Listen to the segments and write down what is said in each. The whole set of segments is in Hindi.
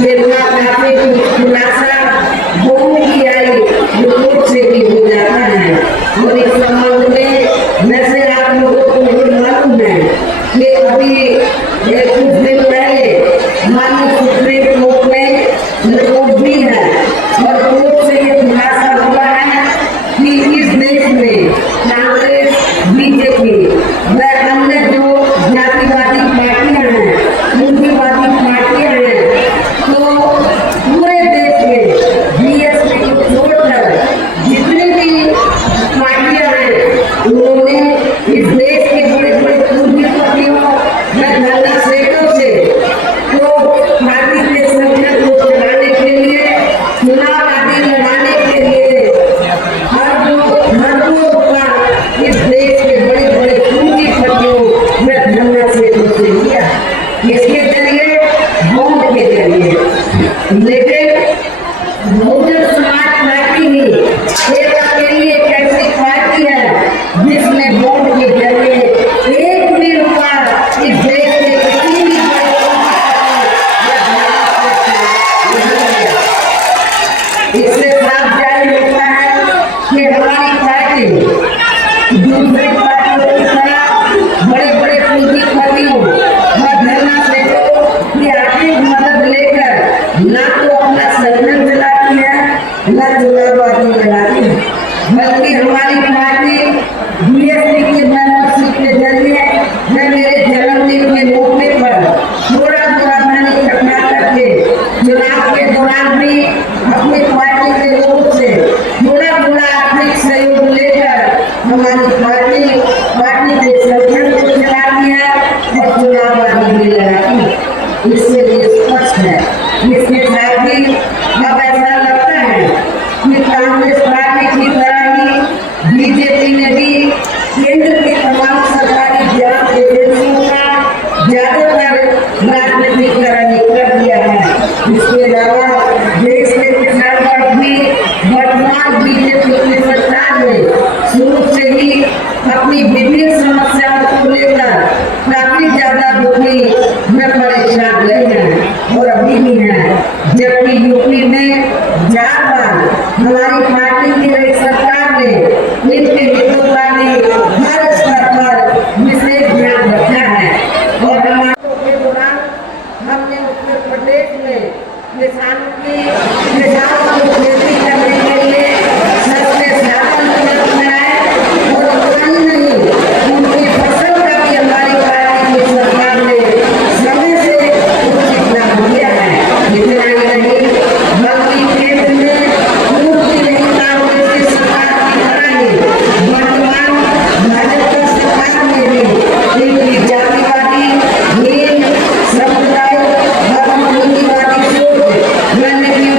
निर्वाह करते कुछ खुलासा होम की आई रिपोर्ट से भी हो जाता है। और इस संबंध में वैसे आप लोगों को भी मालूम है कि अभी कुछ दिन पहले माननीय सुप्रीम कोर्ट में रिपोर्ट भी है और कोर्ट से ये खुलासा हुआ है कि इस देश में कांग्रेस, बीजेपी व अन्य जो जातिवादी पार्टियां हैं, मूल्यवादी पार्टियां हैं, तो पूरे देश में बीएसपी को छोड़कर जितनी भी पार्टियां हैं उन्होंने इस देश के बड़े बड़े पूंजीपतियों व धनसेठों से तो पार्टी के संगठन को चलाने के लिए, चुनाव आदि लड़ाने के लिए हर इस देश के बड़े बड़े पूंजीपतियों व धनसेठों से लिया, इसके जरिए बॉन्ड के जरिए। लेकिन बहुजन समाज पार्टी ही एक अकेली एक ऐसी पार्टी है जिसने बॉन्ड के जरिए एक भी रुपया इस देश के किसी भी इससे साफ जाहिर होता है कि हमारी पार्टी दूसरी पार्टियों की तरह बड़े बड़े पूंजीपतियों व धनसेठों की आर्थिक मदद लेकर ना तो अपना संगठन चलाती है न चुनाव लड़ाती है, बल्कि हमारी पार्टी बीएसपी की मेंबरशिप के जरिए न मेरे जन्मदिन के मौके पर थोड़ा थोड़ा मैंने इकट्ठा करके चुनाव के दौरान भी अपनी पार्टी के लोगों से थोड़ा थोड़ा आर्थिक सहयोग लेकर हमारी पार्टी के संगठन को चलाती है और चुनाव आदि भी लड़ाती है। इससे ये स्पष्ट है। इसके साथ ही अब ऐसा लगता है कि कांग्रेस पार्टी की तरह ही बीजेपी ने भी केंद्र की तमाम सरकारी जांच एजेंसियों का ज्यादातर राजनीतिकरण कर दिया है। इसके अलावा देश के पिछड़ा वर्ग भी वर्तमान बीजेपी की सरकार ने शुरू से ही अपनी विभिन्न समस्याओं को लेकर काफी ज्यादा दुखी व परेशान रहे हैं और अभी भी हैं। जबकि यूपी में 4 बार हमारी पार्टी की सरकार ने इनके हितों का हर स्तर पर विशेष ध्यान रखा है। और हमारे के दौरान हमने उत्तर प्रदेश में किसानों को खेती करने के लिए सस्ते साधन उपलब्ध कराए और उतना ही नहीं, उनकी फसल का भी हमारी पार्टी की सरकार ने समय से उचित लाभ दिया है। इतना ही नहीं बल्कि केंद्र में पूर्व की नहीं कांग्रेस की सरकार की तरह ही वर्तमान भाजपा सरकार ने भी इनकी जातिवादी, हीन, सामुदायिक, धर्म, पूंजीवादी सोच व नीतियों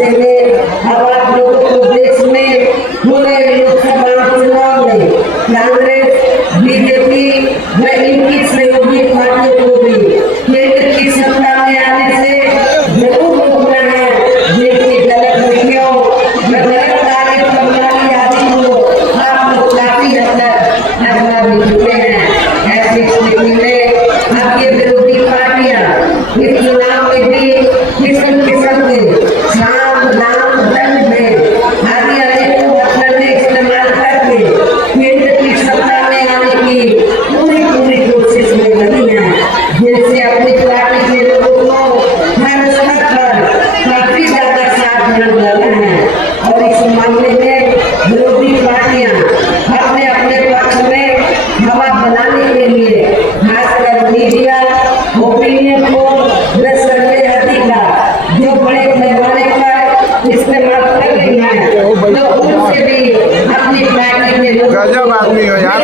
ऐसे में अब आप लोगों को देश में होने लोकसभा चुनाव में कांग्रेस, बीजेपी व इनकी सहयोगी पार्टियों को भी केंद्र की सत्ता में आने से जरूर रोकना है। जिनकी गलत नीतियों व गलत कार्य प्रणाली आदि को आप लोग काफी हद तक अपना भी चुके हैं। ऐसी स्थिति में अब ये विरोधी पार्टियां इस चुनाव में भी किस्म किस्म के साम दाम दंड में आदि अनेकों हथकंडे इस्तेमाल करके केंद्र की सत्ता में आने की पूरी कोशिश में लगी है, जिनसे अपनी पार्टी के लोगों को हर स्तर पर काफी ज्यादा सावधान रहना है। और इस मामले में विरोधी पार्टियां अपने अपने पक्ष में हवा बनाने के लिए खासकर मीडिया, ओपिनियन पोल व सर्वे आदि का जो बड़े पैमाने पर इस्तेमाल कर रही है, तो उनसे भी अपनी पार्टी के लोगों गजब आदमी हो यार।